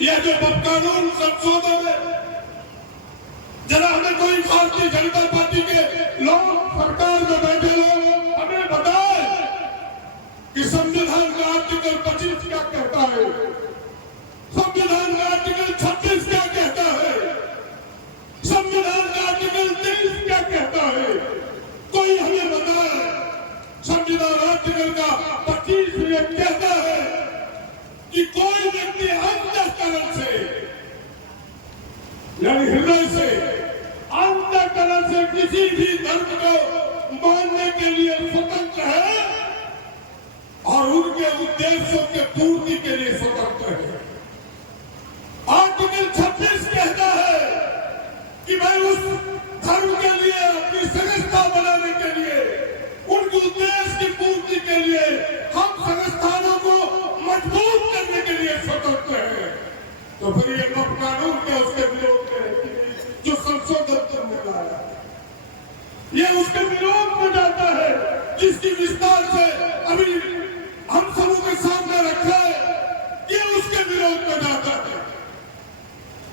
यह जो कानून संशोधन है, जरा हमें कोई भारतीय जनता पार्टी के लोग, सरकार में बैठे लोग हमें बताए कि संविधान का आर्टिकल 25 क्या कहता है, संविधान का आर्टिकल 26 क्या कहता है, संविधान का आर्टिकल 23 क्या कहता है। कोई हमें बताए संविधान आर्टिकल का 25 ये कहता है कि कोई व्यक्ति अंतःकरण से, यानी हृदय से, अंतःकरण से किसी भी धर्म को मानने के लिए स्वतंत्र है और उनके उद्देश्यों के पूर्ति के लिए स्वतंत्र है। आर्टिकल 26 कहता है कि मैं उस धर्म के लिए, अपनी संस्था बनाने के लिए, उनके उद्देश्य की पूर्ति के लिए हम संस्थानों को मजबूत करने के लिए स्वतंत्र है। तो फिर ये कानून क्या उसके विरोध में, जो संशोधन करने लाया, ये उसके विरोध में जाता है, जिसकी विस्तार से अभी हम सबों के सामने रखा है, ये उसके विरोध में जाता है।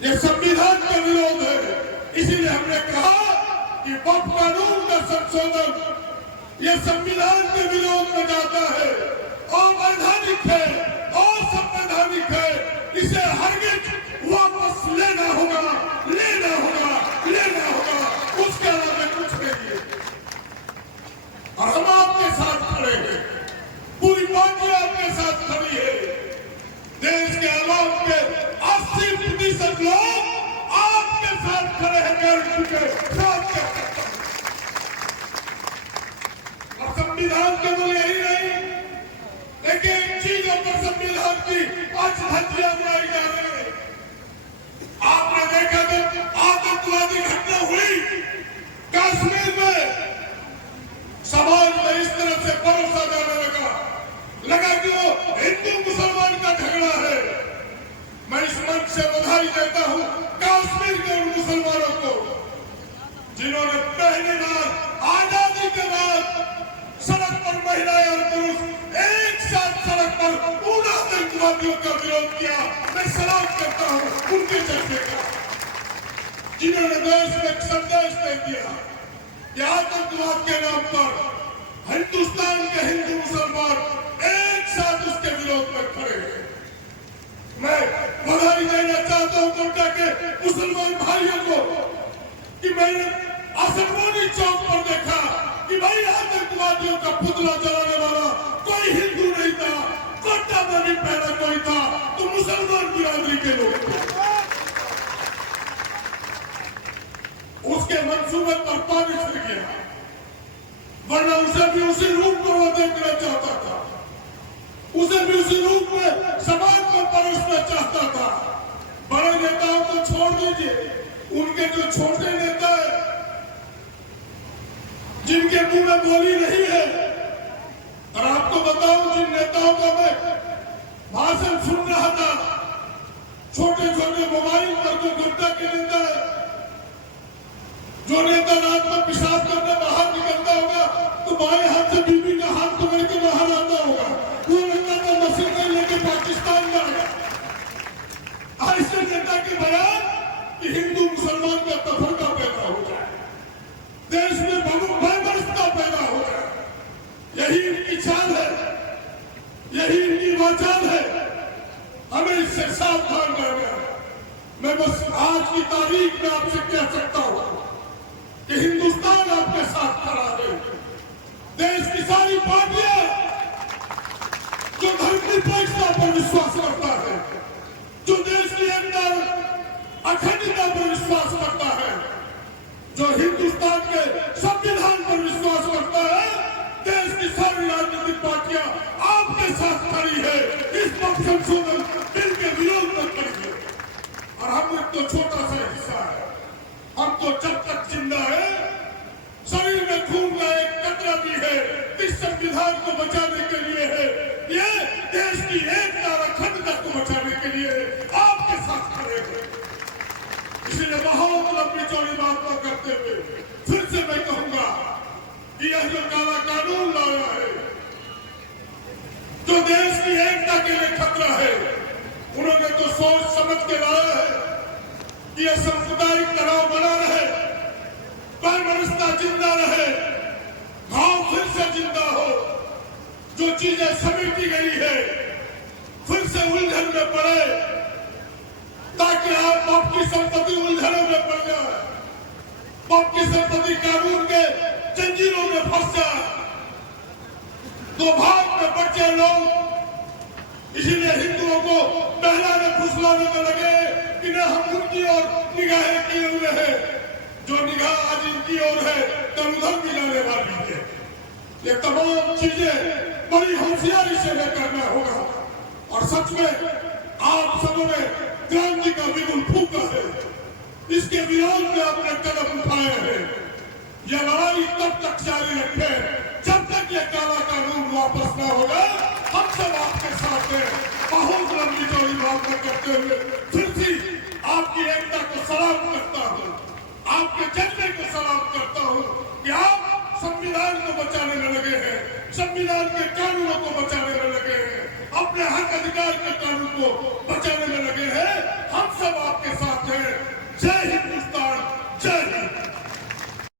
ये संविधान का विरोध है। इसीलिए हमने कहा कि कानून का संशोधन ये संविधान के विरोध में जाता है, अवैधानिक है, असंवैधानिक है। इसे हरगिज वापस लेना होगा, लेना होगा, लेना होगा। उसके अलावा कुछ नहीं है। और हम आपके साथ खड़े हैं, पूरी पार्टी आपके साथ खड़ी है। देश के आवाम के 80% लोग आपके साथ खड़े हैं, गारंटी के साथ। और संविधान केवल यही नहीं, लेकिन चीजों पर संविधान की आज धज्जियां उड़ाई जा रही है। आपने देखा जब आतंकवादी घटना हुई कश्मीर में, समाज में इस तरह से भरोसा जाने लगा कि वो हिंदू मुसलमान का झगड़ा है। मैं इस मंच से बधाई देता हूं कश्मीर के उन मुसलमानों को जिन्होंने पहली बार आजादी के बाद सड़क पर महिलाएं और पुरुष एक साथ सड़क पर उन आतंकवादियों का विरोध किया। मैं सलाम करता हूं उनके जैसे का, जिन्होंने देश में एक संदेश दे दिया कि आतंकवाद के नाम पर हिंदुस्तान के हिंदू मुसलमान एक साथ उसके विरोध में खड़े हैं। मैं बधाई देना चाहता हूं गोड्डा के मुसलमान भाइयों को कि मैंने असरमोनी चौक पर देखा कि भाई आतंकवादियों का पुतला जलाने वाला कोई हिंदू नहीं था, गोड्डा में भी पहला कोई था तो मुसलमान बिरादरी के लोग थे। उसके मंसूबे पर पानी फिर गया, वरना उसे भी उसी रूप में वो देखना चाहता था, उसे भी उसी रूप में समाज को परोसना चाहता था। बड़े नेताओं को छोड़ दीजिए, उनके जो छोटे नेता है जिनके मुंह में बोली नहीं है, और आपको बताऊं जिन नेताओं का मैं भाषण सुन रहा था, छोटे छोटे मोबाइल पर जो जनता के नेता है, जो नेता रात में पेशाब करने बाहर निकलता होगा तो बाएं हाथ से बीबी का हाथ पकड़ के बाहर आता होगा, वो नेता तो मशीन लेके पाकिस्तान में आया। ऐसे नेता के बयान कि हिंदू मुसलमान का तफरका पैदा हो जाए, देश में भयभ्रांतता पैदा हो जाए, यही इनकी चाल है, यही इनकी वाचाल है। हमें इससे सावधान रहना है। मैं बस आज की तारीख में आपसे कह सकता हूं कि हिंदुस्तान आपके साथ खड़ा है। देश की सारी पार्टियां जो धर्मनिरपेक्षता पर विश्वास करता है, जो देश की एकता अखंडता पर विश्वास करता है, जो हिंदुस्तान के संविधान पर विश्वास करता है, देश की सारी राजनीतिक पार्टियां आपके साथ खड़ी है, इस संशोधन बिल के विरोध में खड़ी है। और हम एक तो छोटा सा हिस्सा है, हम तो जब तक जिंदा है, शरीर में खून का एक कतरा भी है, इस संविधान को बचाने के लिए है, ये देश की एकता और अखंडता को बचाने के लिए आपके साथ खड़े हैं। इसलिए बहुत लंबी चौड़ी बात न करते हुए फिर से मैं कहूंगा कि यह जो काला कानून लाया है, जो देश की एकता के लिए खतरा है, उन्होंने तो सोच समझ के लाया है कि यह सांप्रदायिक तनाव बना रहे, वैमनस्यता जिंदा रहे, गांव फिर से जिंदा हो, जो चीजें समेटी गई है फिर से उलझन में पड़े, ताकि आप आपकी संपत्ति उलझनों में पड़ जाए, आपकी संपत्ति कानून के जंजीरों में फंस जाए, दो भाग में बचे लोग। इसीलिए हिंदुओं को बहलाने फुसलाने में लगे कि न हम उनकी ओर निगाहें किए हुए हैं, जो निगाह आज इनकी ओर है कल उधर भी जाने वाली है। ये तमाम चीजें बड़ी होशियारी से हमें करना होगा। और सच में आप सबों ने क्रांति का बिगुल फूंका है, इसके विरोध में अपने कदम उठाए हैं। यह लड़ाई तब तक जारी रखे जब तक ये काला कानून वापस न हो जाए। हम सब आपके साथ हैं। बहुत लंबी चौड़ी बात करते हुए फिर से आपकी एकता को सलाम करता हूँ, आपके जज्बे को सलाम करता हूँ कि आप संविधान को बचाने में लगे हैं, संविधान के कानूनों को बचाने में लगे हैं, अपने हक अधिकार के कानून को बचाने में